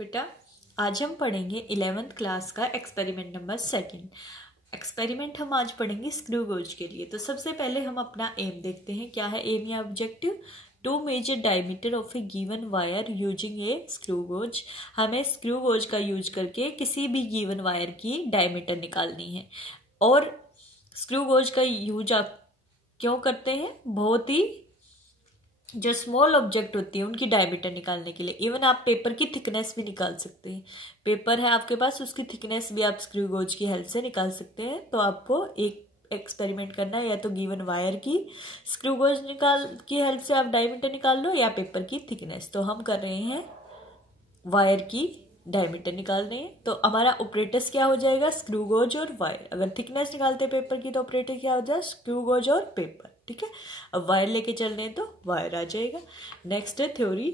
बेटा आज हम पढ़ेंगे 11th क्लास का एक्सपेरिमेंट नंबर 2। एक्सपेरिमेंट हम आज पढ़ेंगे स्क्रू गोज के लिए। तो सबसे पहले हम अपना एम देखते हैं, क्या है एम या objective. To measure diameter of a given wire using a screw gauge. हमें स्क्रू गोज का यूज करके किसी भी गिवन वायर की डायमीटर निकालनी है। और स्क्रू गोज का यूज आप क्यों करते हैं? बहुत ही जो स्मॉल ऑब्जेक्ट होती है उनकी डायमीटर निकालने के लिए। इवन आप पेपर की थिकनेस भी निकाल सकते हैं। पेपर है आपके पास, उसकी थिकनेस भी आप स्क्रू गोज की हेल्प से निकाल सकते हैं। तो आपको एक एक्सपेरिमेंट करना है, या तो गिवन वायर की स्क्रू गोज की हेल्प से आप डायमीटर निकाल लो, या पेपर की थिकनेस। तो हम कर रहे हैं वायर की डायमीटर निकाल रहे हैं। तो हमारा ऑपरेटर्स क्या हो जाएगा? स्क्रू गोज और वायर। अगर थिकनेस निकालते हैं पेपर की तो ऑपरेटर क्या हो जाएगा? स्क्रू गोज और पेपर। ठीक है, अब वायर लेके चल रहे हैं तो वायर आ जाएगा। नेक्स्ट है थ्योरी।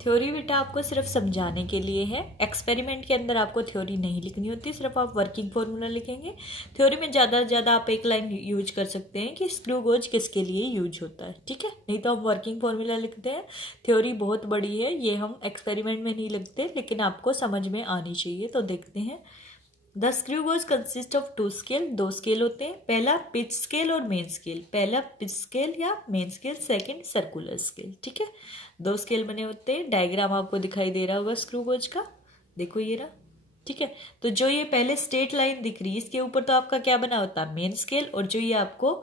थ्योरी बेटा आपको सिर्फ समझाने के लिए है। एक्सपेरिमेंट के अंदर आपको थ्योरी नहीं लिखनी होती, सिर्फ आप वर्किंग फॉर्मूला लिखेंगे। थ्योरी में ज़्यादा से ज़्यादा आप एक लाइन यूज कर सकते हैं कि स्क्रू गोज किसके लिए यूज होता है। ठीक है, नहीं तो हम वर्किंग फॉर्मूला लिखते हैं। थ्योरी बहुत बड़ी है, ये हम एक्सपेरिमेंट में नहीं लिखते, लेकिन आपको समझ में आनी चाहिए। तो देखते हैं। The screw gauge consist of two scale. दो स्केल होते हैं, पहला पिच स्केल और मेन स्केल। पहला पिच स्केल या main scale, second circular scale. ठीक है, दो स्केल बने होते हैं। डायग्राम आपको दिखाई दे रहा होगा स्क्रू गोज का, देखो ये रहा। ठीक है, तो जो ये पहले स्ट्रेट लाइन दिख रही है इसके ऊपर तो आपका क्या बना होता है? Main scale. और जो ये आपको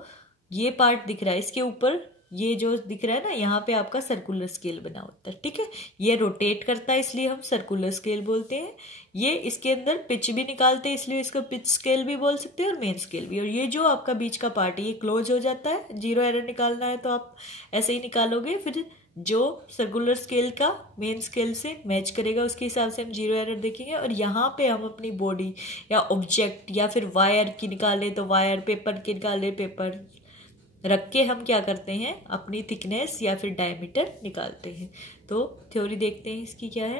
ये पार्ट दिख रहा है इसके ऊपर ये जो दिख रहा है ना, यहाँ पे आपका सर्कुलर स्केल बना होता है। ठीक है, ये रोटेट करता है इसलिए हम सर्कुलर स्केल बोलते हैं। ये इसके अंदर पिच भी निकालते हैं इसलिए इसको पिच स्केल भी बोल सकते हैं और मेन स्केल भी। और ये जो आपका बीच का पार्ट है ये क्लोज हो जाता है। जीरो एरर निकालना है तो आप ऐसे ही निकालोगे, फिर जो सर्कुलर स्केल का मेन स्केल से मैच करेगा उसके हिसाब से हम जीरो एरर देखेंगे। और यहाँ पे हम अपनी बॉडी या ऑब्जेक्ट या फिर वायर की निकाले तो वायर, पेपर की निकाले पेपर, रख के हम क्या करते हैं? अपनी थिकनेस या फिर डायमीटर निकालते हैं। तो थ्योरी देखते हैं इसकी क्या है।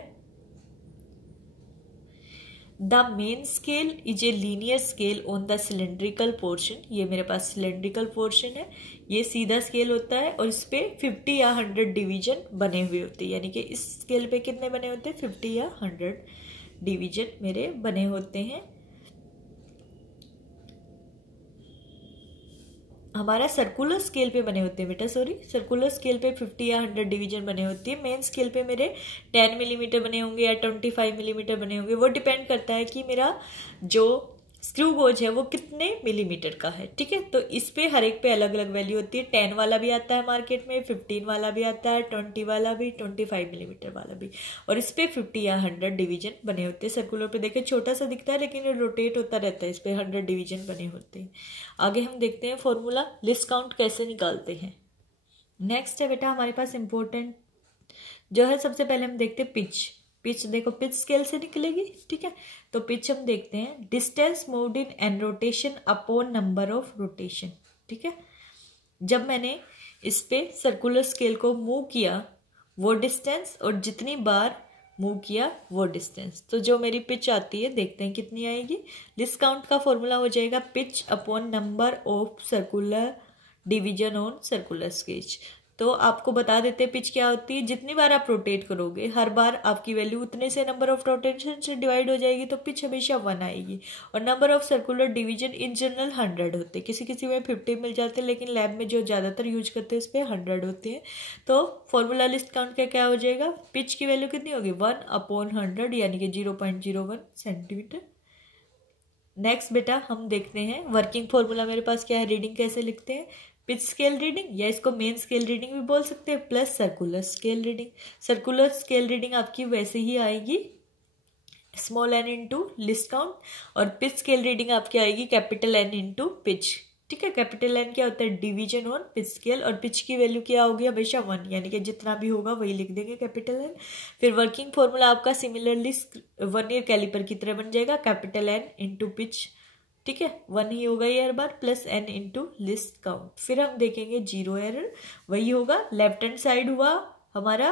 The main scale is a linear scale on the cylindrical portion. ये मेरे पास सिलेंड्रिकल पोर्शन है, ये सीधा स्केल होता है और इस पे 50 या 100 डिवीजन बने हुए होते हैं। यानी कि इस स्केल पे कितने बने होते हैं? 50 या 100 डिवीजन मेरे बने होते हैं। हमारा सर्कुलर स्केल पे बने होते हैं बेटा, सर्कुलर स्केल पे 50 या 100 डिवीजन बने होती है। मेन स्केल पे मेरे 10 मिलीमीटर बने होंगे या 25 मिलीमीटर बने होंगे। वो डिपेंड करता है कि मेरा जो स्क्रू गोज है वो कितने मिलीमीटर का है। ठीक है, तो इस पे हर एक पे अलग अलग वैल्यू होती है। 10 वाला भी आता है मार्केट में, 15 वाला भी आता है, 20 वाला भी, 25 मिलीमीटर वाला भी। और इस पे 50 या 100 डिवीजन बने होते हैं। सर्कुलर पे देखिए छोटा सा दिखता है लेकिन ये रोटेट होता रहता है, इस पे 100 डिवीजन बने होते हैं। आगे हम देखते हैं फॉर्मूला, लिस्ट काउंट कैसे निकालते हैं। नेक्स्ट है बेटा हमारे पास इंपॉर्टेंट जो है, सबसे पहले हम देखते हैं पिच। पिच देखो पिच स्केल से निकलेगी। ठीक है, तो पिच हम देखते हैं, distance moved in an rotation upon number of rotation. ठीक है, जब मैंने इस पे सर्कुलर स्केल को मूव किया वो डिस्टेंस, और जितनी बार मूव किया वो डिस्टेंस। तो जो मेरी पिच आती है देखते हैं कितनी आएगी। लिस्ट काउंट का फॉर्मूला हो जाएगा pitch upon number of circular division on circular sketch. तो आपको बता देते हैं पिच क्या होती है। जितनी बार आप रोटेट करोगे हर बार आपकी वैल्यू उतने से नंबर ऑफ रोटेशन से डिवाइड हो जाएगी, तो पिच हमेशा 1 आएगी। और number of circular division in general 100 होते हैं, किसी किसी में 50 मिल जाते हैं लेकिन लैब में जो ज़्यादातर यूज करते हैं उस पर 100 होते हैं। तो फॉर्मूला लिस्ट काउंट का क्या हो जाएगा? पिच की वैल्यू कितनी होगी? 1/100 यानी कि 0.01 सेंटीमीटर। नेक्स्ट बेटा हम देखते हैं वर्किंग फॉर्मूला मेरे पास क्या है, रीडिंग कैसे लिखते हैं। पिच स्केल रीडिंग या इसको मेन स्केल रीडिंग भी बोल सकते हैं, plus circular scale reading. Circular scale reading आपकी वैसे ही आएगी small n into least count, और पिच स्केल रीडिंग आपकी आएगी कैपिटल N इंटू पिच। ठीक है, कैपिटल N क्या होता है? Division on pitch scale. और पिच की वैल्यू क्या होगी? हमेशा 1, यानी कि जितना भी होगा वही लिख देंगे कैपिटल N। फिर वर्किंग फॉर्मूला आपका सिमिलरली 1 ईयर कैलिपर की तरह बन जाएगा, कैपिटल N इंटू पिच। ठीक है, 1 ही होगा ये हर बार, plus n into least count. फिर हम देखेंगे जीरो एरर, वही होगा। लेफ्ट हैंड साइड हुआ हमारा,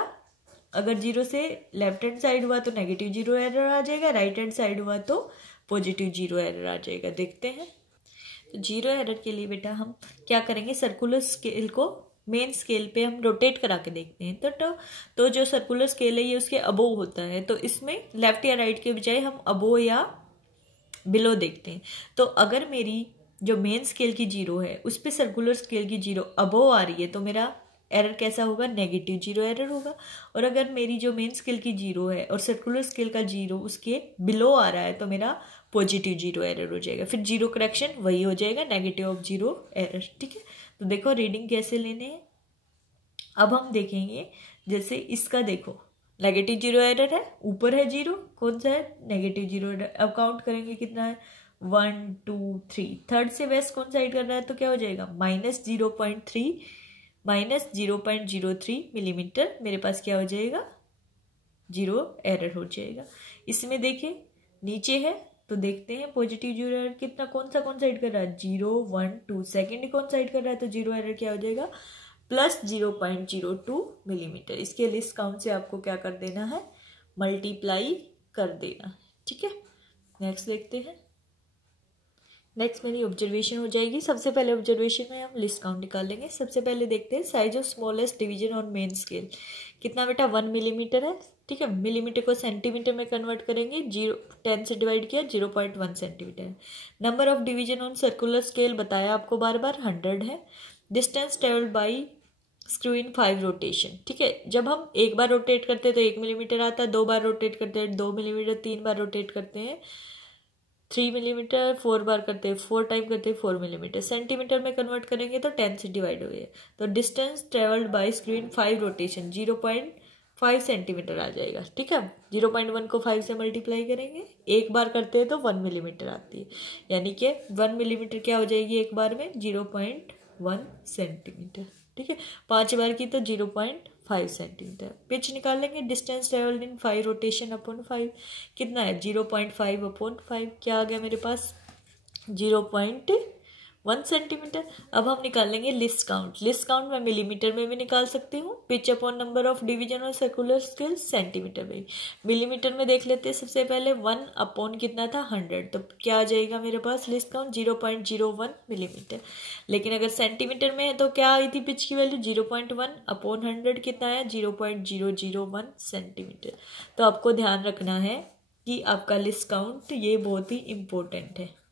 अगर जीरो से लेफ्ट हैंड साइड हुआ तो नेगेटिव जीरो एरर आ जाएगा, राइट हैंड साइड हुआ तो पॉजिटिव जीरो एरर आ जाएगा। देखते हैं। तो जीरो एरर के लिए बेटा हम क्या करेंगे? सर्कुलर स्केल को मेन स्केल पे हम रोटेट करा के देखते हैं तो जो सर्कुलर स्केल है ये उसके अबोव होता है, तो इसमें लेफ्ट या राइट के बजाय हम अबोव या बिलो देखते हैं। तो अगर मेरी जो मेन स्केल की 0 है उस पर सर्कुलर स्केल की 0 अबोव आ रही है तो मेरा एरर कैसा होगा, नेगेटिव 0 एरर होगा। और अगर मेरी जो मेन स्केल की 0 है और सर्कुलर स्केल का 0 उसके बिलो आ रहा है तो मेरा पॉजिटिव 0 एरर हो जाएगा। फिर 0 करेक्शन वही हो जाएगा, नेगेटिव ऑफ 0 एरर। ठीक है, तो देखो रीडिंग कैसे लेने हैं। अब हम देखेंगे जैसे इसका देखो नेगेटिव 0 एरर है, ऊपर है 0, कौन सा है, नेगेटिव 0 एरर। अब काउंट करेंगे कितना है, 1 2 3, थर्ड से वेस्ट कौन साइड कर रहा है तो क्या हो जाएगा, -0.03 मिलीमीटर मेरे पास क्या हो जाएगा, 0 एरर हो जाएगा। इसमें देखिए नीचे है तो देखते हैं पॉजिटिव 0 एरर कितना, कौन साइड कर रहा है, 0 1 2, सेकेंड कौन साइड कर रहा है तो 0 एरर क्या हो जाएगा, +0.02 मिलीमीटर। इसके लिस्ट काउंट से आपको क्या कर देना है, मल्टीप्लाई कर देना। ठीक है, नेक्स्ट देखते हैं। नेक्स्ट मेरी ऑब्जर्वेशन हो जाएगी। सबसे पहले ऑब्जर्वेशन में हम लिस्ट काउंट निकालेंगे। सबसे पहले देखते हैं size of smallest division on main scale कितना बेटा, 1 मिलीमीटर है। ठीक है, मिलीमीटर को सेंटीमीटर में कन्वर्ट करेंगे, 10 से डिवाइड किया 0.1 सेंटीमीटर है। Number of division on circular scale बताया आपको बार बार 100 है। Distance travelled by screw in 5 rotation. ठीक है, जब हम एक बार रोटेट करते हैं तो 1 मिलीमीटर आता है, 2 बार रोटेट करते हैं 2 मिलीमीटर, 3 बार रोटेट करते हैं 3 मिलीमीटर, 4 बार करते हैं 4 टाइम करते हैं 4 मिलीमीटर। सेंटीमीटर में कन्वर्ट करेंगे तो 10 से डिवाइड हो गया, तो distance travelled by screw in 5 rotation 0.5 centimetre आ जाएगा। ठीक है, 0.1 को 5 से मल्टीप्लाई करेंगे, एक बार करते हैं तो 1 मिलीमीटर आती है, यानी कि 1 मिलीमीटर क्या हो जाएगी एक बार में, 0.1 सेंटीमीटर। ठीक है, 5 बार की तो 0.5 सेंटीमीटर। पिच निकालेंगे, distance travelled in 5 rotation upon 5 कितना है, 0.5 अपॉन 5 क्या आ गया मेरे पास, 0.1 सेंटीमीटर। अब हम निकालेंगे लिस्ट काउंट। लिस्ट काउंट मैं मिलीमीटर में भी निकाल सकती हूँ। Pitch upon number of division और सर्कुलर स्केल सेंटीमीटर में। मिलीमीटर में देख लेते हैं सबसे पहले, 1 अपॉन कितना था 100, तो क्या आ जाएगा मेरे पास लिस्ट काउंट 0.01 मिलीमीटर। लेकिन अगर सेंटीमीटर में है तो क्या आई थी पिच की वैल्यू, 0.1 अपॉन 100 कितना है, 0.001 सेंटीमीटर। तो आपको ध्यान रखना है कि आपका लिस्ट काउंट ये बहुत ही इम्पोर्टेंट है।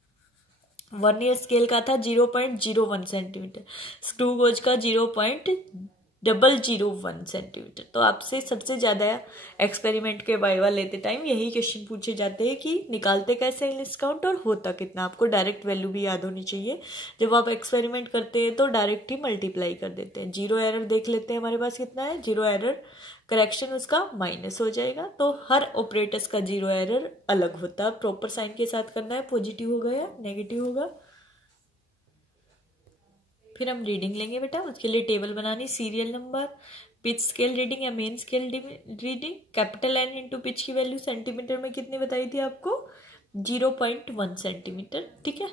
वर्नियर स्केल का था 0.01 सेंटीमीटर, स्क्रू गोज का 0.001 सेंटीमीटर। तो आपसे सबसे ज़्यादा एक्सपेरिमेंट के वाइवा लेते टाइम यही क्वेश्चन पूछे जाते हैं कि निकालते कैसे हैं लिस्ट काउंट और होता कितना। आपको डायरेक्ट वैल्यू भी याद होनी चाहिए। जब आप एक्सपेरिमेंट करते हैं तो डायरेक्ट ही मल्टीप्लाई कर देते हैं। 0 एरर देख लेते हैं हमारे पास कितना है, 0 एरर, करेक्शन उसका माइनस हो जाएगा। तो हर ऑपरेटर्स का 0 एरर अलग होता है, प्रॉपर साइन के साथ करना है, पॉजिटिव होगा या नेगेटिव होगा। फिर हम रीडिंग लेंगे बेटा, उसके लिए टेबल बनानी, serial number, pitch scale reading या main scale reading, capital N into pitch की वैल्यू सेंटीमीटर में कितनी बताई थी आपको, 0.1 सेंटीमीटर। ठीक है,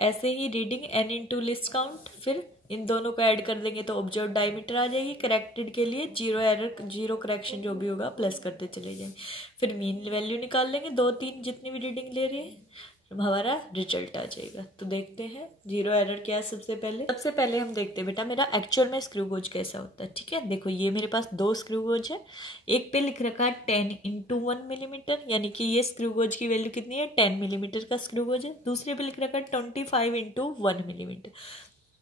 ऐसे ही reading N into least count, फिर इन दोनों को ऐड कर देंगे तो ऑब्जर्व डायमीटर आ जाएगी। करेक्टेड के लिए 0 एरर 0 करेक्शन जो भी होगा प्लस करते चले जाएंगे। फिर मीन वैल्यू निकाल लेंगे, 2 3 जितनी भी रीडिंग ले रहे हैं हमारा रिजल्ट आ जाएगा। तो देखते हैं 0 एरर क्या है। सबसे पहले हम देखते हैं बेटा मेरा एक्चुअल में स्क्रू गोज कैसा होता है। ठीक है, देखो ये मेरे पास 2 स्क्रू गोज है, एक पे लिख रखा है 10 इंटू 1 मिलीमीटर, यानी कि ये स्क्रू गोज की वैल्यू कितनी है, 10 मिलीमीटर का स्क्रू गोज है। दूसरे पे लिख रखा है 25 इंटू 1 मिलीमीटर,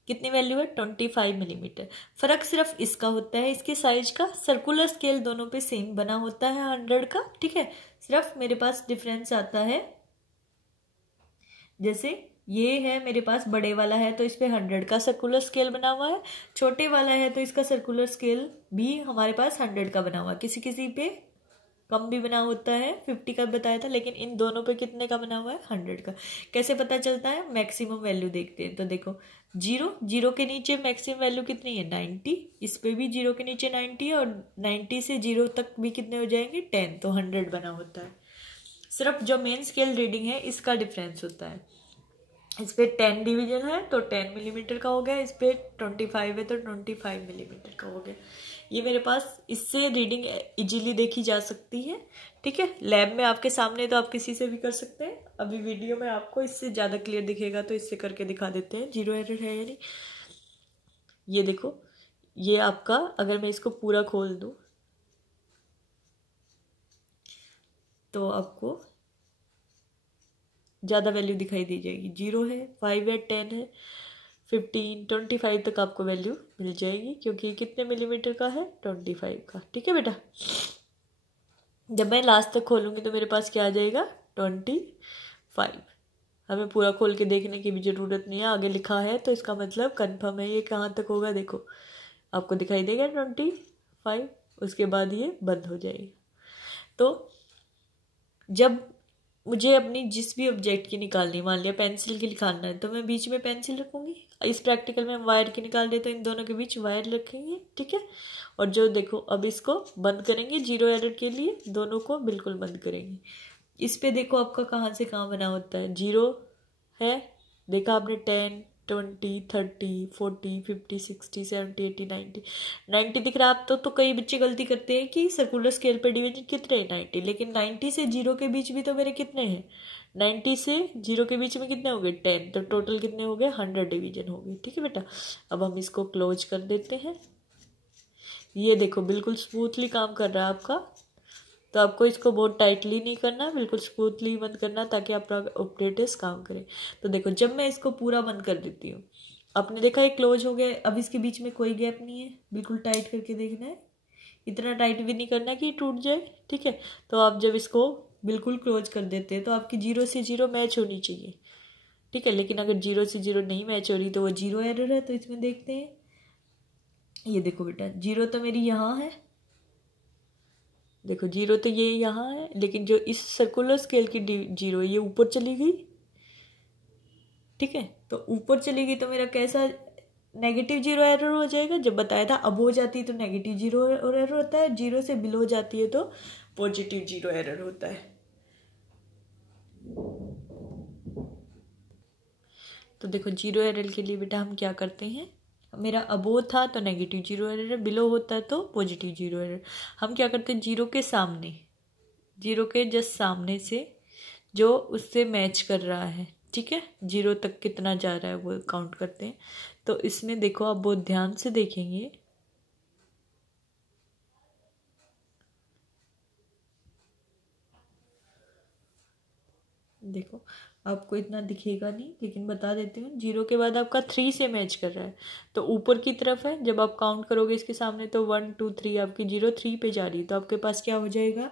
कितनी वैल्यू है, 25 मिलीमीटर। फर्क सिर्फ इसका होता है, इसके साइज का। सर्कुलर स्केल दोनों पे सेम बना होता है 100 का। ठीक है, सिर्फ मेरे पास डिफरेंस आता है, जैसे ये है मेरे पास बड़े वाला है तो इस पे 100 का सर्कुलर स्केल बना हुआ है, छोटे वाला है तो इसका सर्कुलर स्केल भी हमारे पास 100 का बना हुआ है। किसी किसी पे कम भी बना होता है, 50 का बताया था, लेकिन इन दोनों पे कितने का बना हुआ है, 100 का। कैसे पता चलता है, मैक्सिमम वैल्यू देखते हैं। तो देखो 0 के नीचे मैक्सिमम वैल्यू कितनी है, 90, इस पे भी 0 के नीचे 90 है, और 90 से 0 तक भी कितने हो जाएंगे, 10, तो 100 बना होता है। सिर्फ जो मेन स्केल रीडिंग है इसका डिफरेंस होता है। इस पे 10 डिवीजन है तो 10 मिलीमीटर का हो गया, इस पे 25 है तो 25 मिलीमीटर का हो गया। ये मेरे पास इससे रीडिंग इजीली देखी जा सकती है। ठीक है, लैब में आपके सामने तो आप किसी से भी कर सकते हैं, अभी वीडियो में आपको इससे ज़्यादा क्लियर दिखेगा तो इससे करके दिखा देते हैं 0 एरर है या नहीं। ये देखो, ये आपका, अगर मैं इसको पूरा खोल दूँ तो आपको ज़्यादा वैल्यू दिखाई दी जाएगी। 0 है, 5 है, 10 है, 15, 25 तक आपको वैल्यू मिल जाएगी, क्योंकि कितने मिलीमीटर का है, 25 का। ठीक है बेटा, जब मैं लास्ट तक खोलूँगी तो मेरे पास क्या आ जाएगा, 25। हमें पूरा खोल के देखने की भी ज़रूरत नहीं है, आगे लिखा है तो इसका मतलब कन्फर्म है। ये कहाँ तक होगा, देखो आपको दिखाई देगा 25, उसके बाद ये बंद हो जाएगा। तो जब मुझे अपनी जिस भी ऑब्जेक्ट की निकालनी, मान लिया पेंसिल की निकालना है, तो मैं बीच में पेंसिल रखूँगी। इस प्रैक्टिकल में हम वायर की निकाल देते हैं, इन दोनों के बीच वायर रखेंगे। ठीक है, और जो देखो अब इसको बंद करेंगे 0 एरर के लिए, दोनों को बिल्कुल बंद करेंगे। इस पे देखो आपका कहाँ से कहाँ बना होता है, 0 है, देखा आपने, 10, 20, 30, 40, 50, 60, 70, 80, 90 दिख रहा है। आप तो कई बच्चे गलती करते हैं कि सर्कुलर स्केल पे डिवीजन कितने हैं, 90, लेकिन 90 से 0 के बीच भी तो मेरे कितने हैं, 90 से 0 के बीच में कितने हो गए, 10, तो टोटल कितने हो गए, 100 डिवीजन हो गए। ठीक है बेटा, अब हम इसको क्लोज कर देते हैं। ये देखो बिल्कुल स्मूथली काम कर रहा है आपका, तो आपको इसको बहुत टाइटली नहीं करना, बिल्कुल स्मूथली बंद करना, ताकि आपका ऑपरेटर्स काम करें। तो देखो जब मैं इसको पूरा बंद कर देती हूँ, आपने देखा ये क्लोज हो गया। अब इसके बीच में कोई गैप नहीं है, बिल्कुल टाइट करके देखना है, इतना टाइट भी नहीं करना कि टूट जाए। ठीक है, तो आप जब इसको बिल्कुल क्लोज कर देते हैं तो आपकी 0 से 0 मैच होनी चाहिए। ठीक है, लेकिन अगर 0 से 0 नहीं मैच हो रही तो वो 0 एरर है। तो इसमें देखते हैं, ये देखो बेटा 0 तो मेरी यहाँ है, देखो 0 तो ये यहाँ है, लेकिन जो इस सर्कुलर स्केल की 0 ये ऊपर चली गई। ठीक है, तो ऊपर चली गई तो मेरा कैसा नेगेटिव 0 एरर हो जाएगा। जब बताया था अब हो जाती है तो नेगेटिव 0 एरर होता है, 0 से बिलो जाती है तो पॉजिटिव 0 एरर होता है। तो देखो 0 एरर के लिए बेटा हम क्या करते हैं, मेरा अबो था तो नेगेटिव 0 एरर है, बिलो होता है तो पॉजिटिव 0 एरर। हम क्या करते हैं, 0 के सामने, 0 के जस्ट सामने से जो उससे मैच कर रहा है, ठीक है, 0 तक कितना जा रहा है वो काउंट करते हैं। तो इसमें देखो आप बहुत ध्यान से देखेंगे, देखो आपको इतना दिखेगा नहीं, लेकिन बता देती हूँ, 0 के बाद आपका 3 से मैच कर रहा है तो ऊपर की तरफ है। जब आप काउंट करोगे इसके सामने तो 1 2 3, आपकी 0 3 पे जा रही है, तो आपके पास क्या हो जाएगा,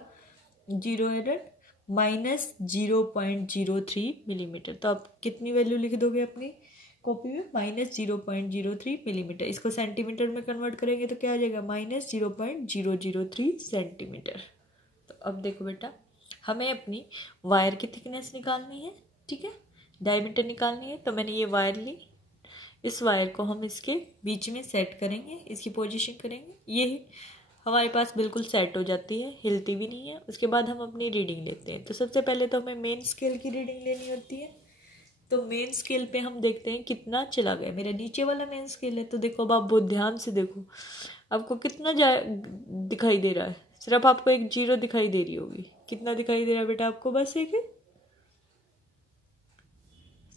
0 एरर -0.03 मिलीमीटर। तो आप कितनी वैल्यू लिख दोगे अपनी कॉपी में, -0.03 मिलीमीटर। इसको सेंटीमीटर में कन्वर्ट करेंगे तो क्या आ जाएगा, -0.003 सेंटीमीटर। तो अब देखो बेटा, हमें अपनी वायर की थिकनेस निकालनी है। ठीक है, डायमीटर निकालनी है। तो मैंने ये वायर ली, इस वायर को हम इसके बीच में सेट करेंगे, इसकी पोजीशन करेंगे, ये हमारे पास बिल्कुल सेट हो जाती है, हिलती भी नहीं है। उसके बाद हम अपनी रीडिंग लेते हैं। तो सबसे पहले तो हमें मेन स्केल की रीडिंग लेनी होती है। तो मेन स्केल पे हम देखते हैं कितना चला गया, मेरा नीचे वाला मेन स्केल है। तो देखो अब आप बहुत ध्यान से देखो, आपको कितना दिखाई दे रहा है, सिर्फ आपको एक 0 दिखाई दे रही होगी। कितना दिखाई दे रहा है बेटा आपको, बस एक,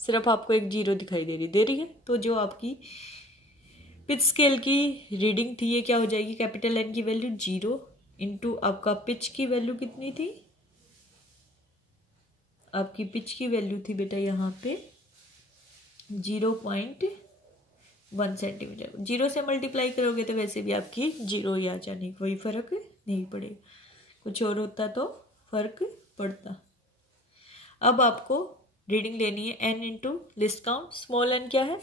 सिर्फ आपको एक 0 दिखाई दे रही है। तो जो आपकी पिच स्केल की रीडिंग थी ये क्या हो जाएगी, कैपिटल N की वैल्यू 0 इंटू आपका पिच की वैल्यू कितनी थी, आपकी पिच की वैल्यू थी बेटा यहाँ पे 0.1 सेंटीमीटर। 0 से मल्टीप्लाई करोगे तो वैसे भी आपकी 0 ही आ जाने, कोई फर्क नहीं पड़ेगा, कुछ और होता तो फर्क पड़ता। अब आपको रीडिंग लेनी है n into least count. Small n क्या है,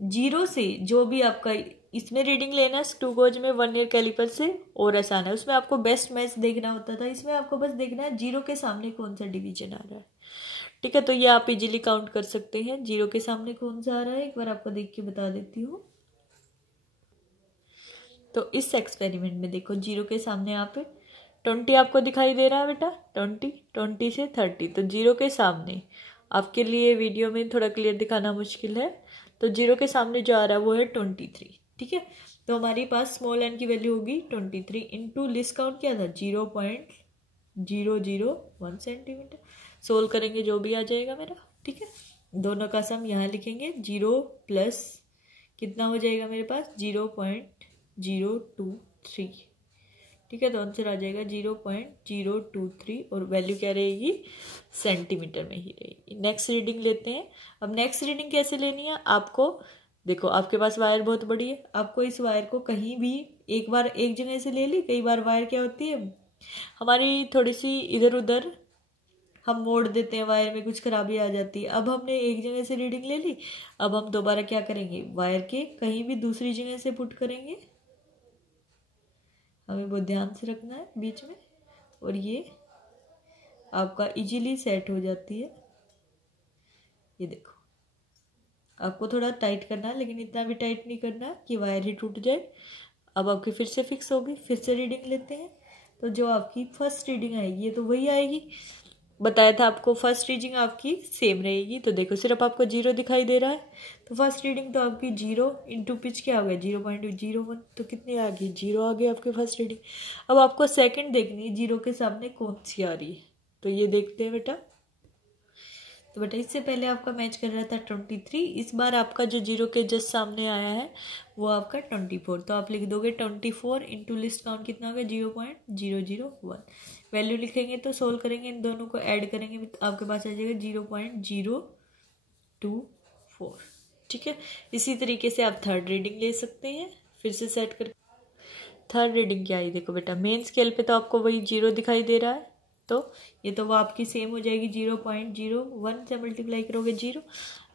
0 से जो भी आपका इसमें रीडिंग लेना, स्क्रू गोज में 1 ईयर कैलिपर से और आसान है, उसमें आपको बेस्ट मैच देखना होता था। इसमें आपको बस देखना है 0 के सामने कौन सा डिवीजन आ रहा है। ठीक है, तो ये आप इजीली काउंट कर सकते हैं 0 के सामने कौन सा आ रहा है। एक बार आपको देख के बता देती हूँ। तो इस एक्सपेरिमेंट में देखो 0 के सामने यहाँ पे 20 आपको दिखाई दे रहा है बेटा, 20 से 30। तो 0 के सामने, आपके लिए वीडियो में थोड़ा क्लियर दिखाना मुश्किल है, तो 0 के सामने जो आ रहा है वो है 23। ठीक है, तो हमारे पास स्मॉल n की वैल्यू होगी 23 इंटू लिस्ट काउंट क्या था 0.001 सेंटीमीटर। सोल्व करेंगे जो भी आ जाएगा मेरा। ठीक है, दोनों का सम यहाँ लिखेंगे, 0 प्लस कितना हो जाएगा मेरे पास 0.023, ठीक है। तो आंसर आ जाएगा 0.023 और वैल्यू क्या रहेगी, सेंटीमीटर में ही रहेगी। नेक्स्ट रीडिंग लेते हैं। अब नेक्स्ट रीडिंग कैसे लेनी है आपको, देखो आपके पास वायर बहुत बड़ी है, आपको इस वायर को कहीं भी एक बार एक जगह से ले ली, कई बार वायर क्या होती है हमारी थोड़ी सी इधर उधर हम मोड़ देते हैं, वायर में कुछ खराबी आ जाती है। अब हमने एक जगह से रीडिंग ले ली, अब हम दोबारा क्या करेंगे, वायर के कहीं भी दूसरी जगह से पुट करेंगे, हमें बहुत ध्यान से रखना है बीच में, और ये आपका इजीली सेट हो जाती है। ये देखो आपको थोड़ा टाइट करना है, लेकिन इतना भी टाइट नहीं करना कि वायर ही टूट जाए। अब आपकी फिर से फिक्स होगी, फिर से रीडिंग लेते हैं। तो जो आपकी फर्स्ट रीडिंग आएगी ये तो वही आएगी, बताया था आपको फर्स्ट रीडिंग आपकी सेम रहेगी। तो देखो सिर्फ आपको 0 दिखाई दे रहा है, तो फर्स्ट रीडिंग तो आपकी 0 इंटू पिच क्या हो गया 0.01, तो कितनी आ गई 0 आ गई आपकी फर्स्ट रीडिंग। अब आपको सेकंड देखनी है 0 के सामने कौन सी आ रही है, तो ये देखते हैं बेटा। तो बेटा इससे पहले आपका मैच कर रहा था 23, इस बार आपका जो 0 के जस्ट सामने आया है वो आपका 24, तो आप लिख दोगे 24 इंटू लिस्ट काउंट कितना होगा 0.001। वैल्यू लिखेंगे तो सोल्व करेंगे, इन दोनों को ऐड करेंगे तो आपके पास आ जाएगा 0.024, ठीक है। इसी तरीके से आप थर्ड रीडिंग ले सकते हैं, फिर से सेट कर। थर्ड रीडिंग क्या आई देखो बेटा, मेन स्केल पे तो आपको वही 0 दिखाई दे रहा है, तो ये तो वो आपकी सेम हो जाएगी 0.01 से मल्टीप्लाई करोगे 0।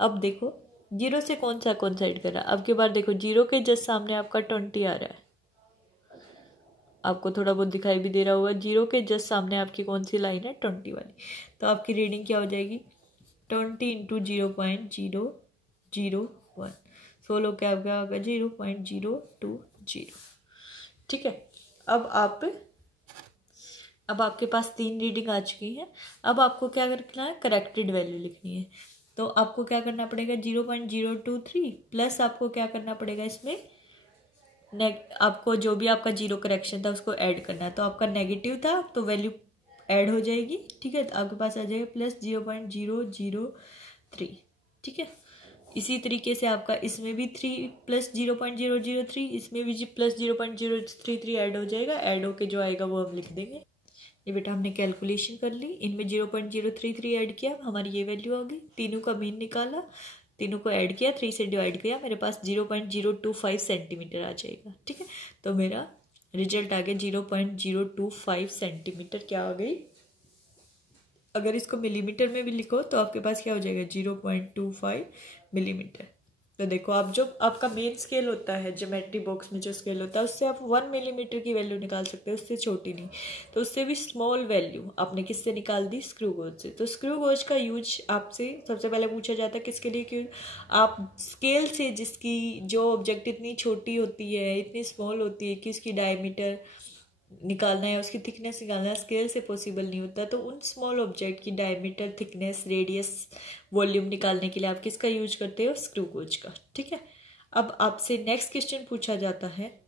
अब देखो 0 से कौन सा ऐड कर रहा है, अब की बार देखो 0 के जस्ट सामने आपका 20 आ रहा है, आपको थोड़ा बहुत दिखाई भी दे रहा होगा। 0 के जस्ट सामने आपकी कौन सी लाइन है 20 वाली, तो आपकी रीडिंग क्या हो जाएगी 20 इंटू 0.001, सोलो क्या होगा 0.020, ठीक है। अब आपके पास 3 रीडिंग आ चुकी हैं। अब आपको क्या करना है, करेक्टेड वैल्यू लिखनी है। तो आपको क्या करना पड़ेगा 0.023 प्लस आपको क्या करना पड़ेगा इसमें आपको जो भी आपका 0 करेक्शन था उसको ऐड करना है। तो आपका नेगेटिव था तो वैल्यू ऐड हो जाएगी, ठीक है। तो आपके पास आ जाएगा प्लस 0.003, ठीक है। इसी तरीके से आपका इसमें भी 3 प्लस 0.003, इसमें भी प्लस 0.033 ऐड हो जाएगा, ऐड होके जो आएगा वो हम लिख देंगे। ये बेटा हमने कैलकुलेशन कर ली, इनमें 0.033 ऐड किया, हमारी ये वैल्यू आ गई। तीनों का मीन निकाला, तीनों को ऐड किया, 3 से डिवाइड किया, मेरे पास 0.025 सेंटीमीटर आ जाएगा, ठीक है। तो मेरा रिजल्ट आ गया 0.025 सेंटीमीटर क्या आ गई। अगर इसको मिलीमीटर में भी लिखो तो आपके पास क्या हो जाएगा 0.25 मिलीमीटर। तो देखो आप जो आपका मेन स्केल होता है ज्योमेट्री बॉक्स में जो स्केल होता है उससे आप 1 मिलीमीटर की वैल्यू निकाल सकते हो, उससे छोटी नहीं। तो उससे भी स्मॉल वैल्यू आपने किससे निकाल दी, स्क्रू गोज से। तो स्क्रू गोज का यूज आपसे सबसे पहले पूछा जाता है किसके लिए, क्यों आप स्केल से जिसकी जो ऑब्जेक्ट इतनी छोटी होती है, इतनी स्मॉल होती है कि उसकी डायमीटर निकालना है, उसकी थिकनेस निकालना है, स्केल से पॉसिबल नहीं होता। तो उन स्मॉल ऑब्जेक्ट की डायमीटर, थिकनेस, रेडियस, वॉल्यूम निकालने के लिए आप किसका यूज करते हो, स्क्रू गोज का, ठीक है। अब आपसे नेक्स्ट क्वेश्चन पूछा जाता है,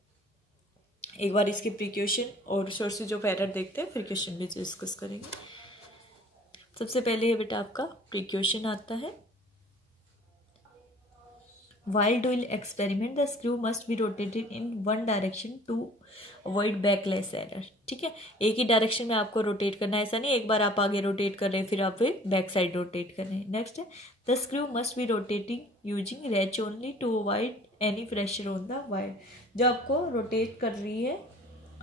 एक बार इसके प्रिकॉशन और सोर्सेज ऑफ एरर देखते हैं, फिर क्वेश्चन भी डिस्कस करेंगे। सबसे पहले है बेटा आपका प्रिकॉशन आता है, While doing experiment, the screw must be rotated in one direction to avoid backlash error, ठीक है। एक ही डायरेक्शन में आपको रोटेट करना है, ऐसा नहीं एक बार आप आगे रोटेट कर रहे हैं फिर आप फिर बैक साइड रोटेट कर रहे हैं। नेक्स्ट है the screw must be rotating using ratchet only to avoid any pressure on the wire. जो आपको रोटेट कर रही है,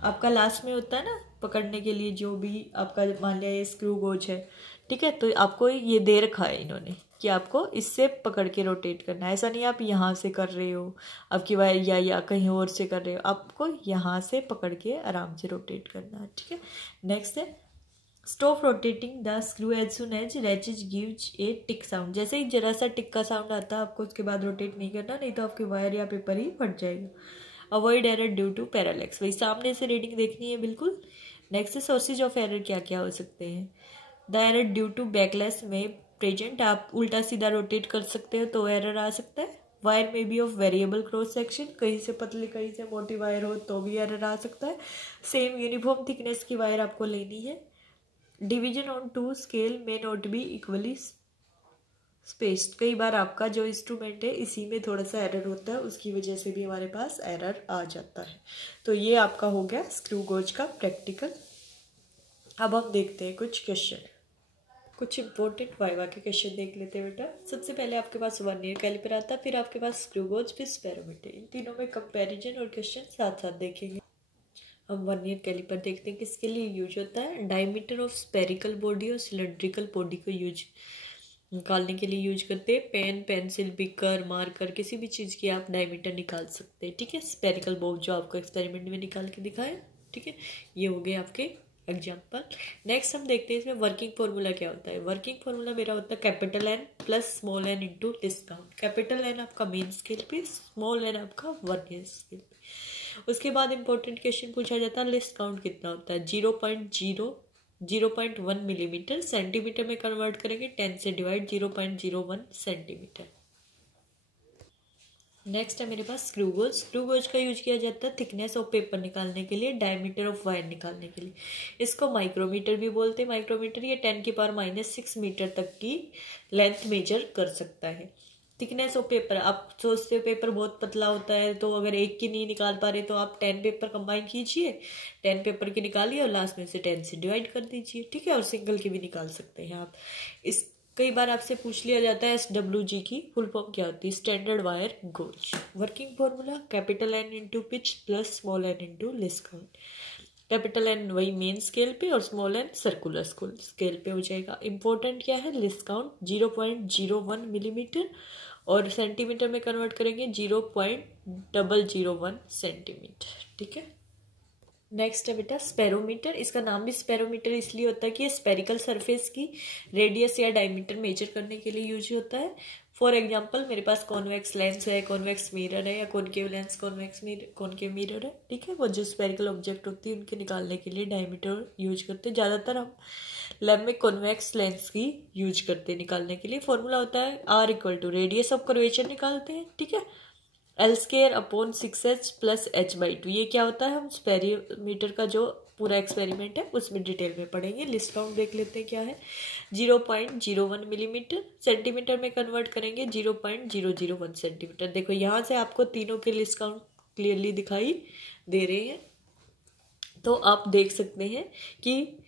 आपका लास्ट में होता है ना पकड़ने के लिए, जो भी आपका मान लिया ये स्क्रू गोज है, ठीक है। तो आपको ये दे रखा है इन्होंने कि आपको इससे पकड़ के रोटेट करना है, ऐसा नहीं आप यहाँ से कर रहे हो आपकी वायर या कहीं और से कर रहे हो, आपको यहाँ से पकड़ के आराम से रोटेट करना है, ठीक है। नेक्स्ट है stop rotating the screw as soon as ratchet gives a tick sound. जैसे ही जरा सा टिक का साउंड आता है आपको उसके बाद रोटेट नहीं करना, नहीं तो आपके वायर या पेपर ही फट जाएगा। Avoid error due to parallax, वही सामने से रीडिंग देखनी है बिल्कुल। नेक्स्ट है सोर्सेज ऑफ एरर क्या क्या हो सकते हैं, the error due to backlash में प्रेजेंट, आप उल्टा सीधा रोटेट कर सकते हो तो एरर आ सकता है। वायर में be of variable cross section, कहीं से पतली कहीं से मोटी वायर हो तो भी एरर आ सकता है। सेम यूनिफॉर्म थिकनेस की वायर आपको लेनी है। Division on two scale may not be equally space. कई बार आपका जो इंस्ट्रूमेंट है इसी में थोड़ा सा एरर होता है, उसकी वजह से भी हमारे पास एरर आ जाता है। तो ये आपका हो गया स्क्रू गोज का प्रैक्टिकल। अब हम देखते हैं कुछ क्वेश्चन, कुछ इंपॉर्टेंट वाइवा के क्वेश्चन देख लेते हैं बेटा। सबसे पहले आपके पास वर्नियर कैलिपर आता है, फिर आपके पास स्क्रू गोज, फिर स्पेरोमीटर। इन तीनों में कंपैरिजन और क्वेश्चन साथ साथ देखेंगे। हम वर्नियर कैलिपर देखते हैं किसके लिए यूज होता है। डायमीटर ऑफ स्पेरिकल बॉडी और सिलेंड्रिकल बॉडी को यूज निकालने के लिए यूज करते हैं। पेन, पेंसिल, बिकर, मार्कर, किसी भी चीज़ की आप डायमीटर निकाल सकते हैं। ठीक है, स्पेरिकल बॉब जो आपको एक्सपेरिमेंट में निकाल के दिखाया। ठीक है, ये हो गए आपके एग्जाम्पल। नेक्स्ट हम देखते हैं इसमें वर्किंग फॉर्मूला क्या होता है। वर्किंग फॉर्मूला मेरा होता है capital N plus small n into discount. Capital N आपका मेन स्केल पे, स्मॉल एन आपका वर्नियर स्केल पे। उसके बाद इंपॉर्टेंट क्वेश्चन पूछा जाता है लिस्ट काउंट कितना होता है। 0.1 मिलीमीटर, सेंटीमीटर में कन्वर्ट करेंगे 10 से डिवाइड 0.01 सेंटीमीटर। नेक्स्ट है मेरे पास स्क्रू गोज। स्क्रू गोज का यूज किया जाता है थिकनेस ऑफ पेपर निकालने के लिए, डायमीटर ऑफ वायर निकालने के लिए। इसको माइक्रोमीटर भी बोलते हैं। माइक्रोमीटर ये 10⁻⁻⁶ मीटर तक की लेंथ मेजर कर सकता है। थिकनेस ऑफ पेपर, आप सोचते हो पेपर बहुत पतला होता है तो अगर एक की नहीं निकाल पा रहे तो आप 10 पेपर कंबाइन कीजिए, 10 पेपर की निकालिए और लास्ट में से 10 से डिवाइड कर दीजिए। ठीक है, और सिंगल की भी निकाल सकते हैं आप। इस कई बार आपसे पूछ लिया जाता है SWG की फुल फॉर्म क्या होती है, standard wire gauge. Working formula capital N into pitch plus small n into least count. Capital N वही मेन स्केल पे और स्मॉल एन सर्कुलर स्केल पे हो जाएगा। इंपॉर्टेंट क्या है, लिस्ट काउंट 0.01 मिलीमीटर और सेंटीमीटर में कन्वर्ट करेंगे 0.001 सेंटीमीटर। ठीक है, नेक्स्ट है बेटा स्पेरोमीटर। इसका नाम भी स्पेरोमीटर इसलिए होता है कि ये स्पेरिकल सरफेस की रेडियस या डायमीटर मेजर करने के लिए यूज होता है। फॉर एग्जांपल मेरे पास कॉन्वेक्स लेंस है, कॉन्वेक्स मिरर है, या कॉनकेव लेंस कॉनकेव मिरर है। ठीक है, वो जो स्पेरिकल ऑब्जेक्ट होती है उनके निकालने के लिए डायमीटर यूज करते हैं। ज़्यादातर हम लैब में कॉन्वेक्स लेंस की यूज करते हैं निकालने के लिए। फॉर्मूला होता है R = रेडियस ऑफ कर्वेचर निकालते हैं। ठीक है, L²/6h + h/2। ये क्या होता है, हम स्पेरोमीटर का जो पूरा एक्सपेरिमेंट है उसमें डिटेल में पढ़ेंगे। लिस्ट काउंट देख लेते हैं क्या है। 0.01 मिलीमीटर, सेंटीमीटर में कन्वर्ट करेंगे 0.001 सेंटीमीटर। देखो यहाँ से आपको तीनों के लिस्ट काउंट क्लियरली दिखाई दे रहे हैं, तो आप देख सकते हैं कि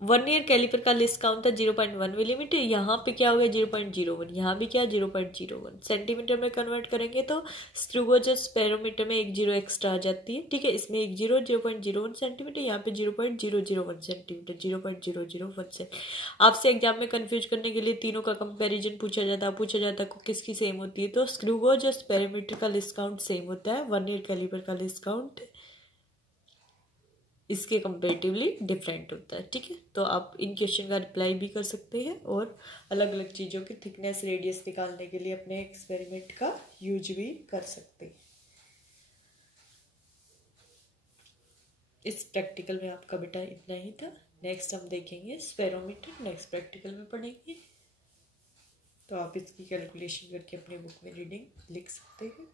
वर्नियर कैलिपर का लिस्ट काउंट था 0.1 मिलीमीटर। यहाँ पे क्या हो गया 0.01, यहाँ भी क्या 0.01 सेंटीमीटर में कन्वर्ट करेंगे तो स्क्रू गोज स्पेरोमीटर में एक जीरो एक्स्ट्रा आ जाती है। ठीक है, इसमें एक जीरो 0.01 सेंटीमीटर, यहाँ पे 0.001 सेंटीमीटर, 0.001 सेंटीमीटर। आपसे एग्जाम में कंफ्यूज करने के लिए तीनों का कंपेरिजन पूछा जाता है किसकी सेम होती है, तो स्क्रू गोज और स्पेरोमीटर का लिस्ट काउंट सेम होता है। वर्नियर कैलिपर का लिस्ट काउंट इसके कंपेरेटिवली डिफरेंट होता है। ठीक है, तो आप इन क्वेश्चन का रिप्लाई भी कर सकते हैं और अलग अलग चीज़ों की थिकनेस रेडियस निकालने के लिए अपने एक्सपेरिमेंट का यूज भी कर सकते हैं। इस प्रैक्टिकल में आपका बेटा इतना ही था। नेक्स्ट हम देखेंगे स्पेरोमीटर, नेक्स्ट प्रैक्टिकल में पढ़ेंगे। तो आप इसकी कैलकुलेशन करके अपने बुक में रीडिंग लिख सकते हैं।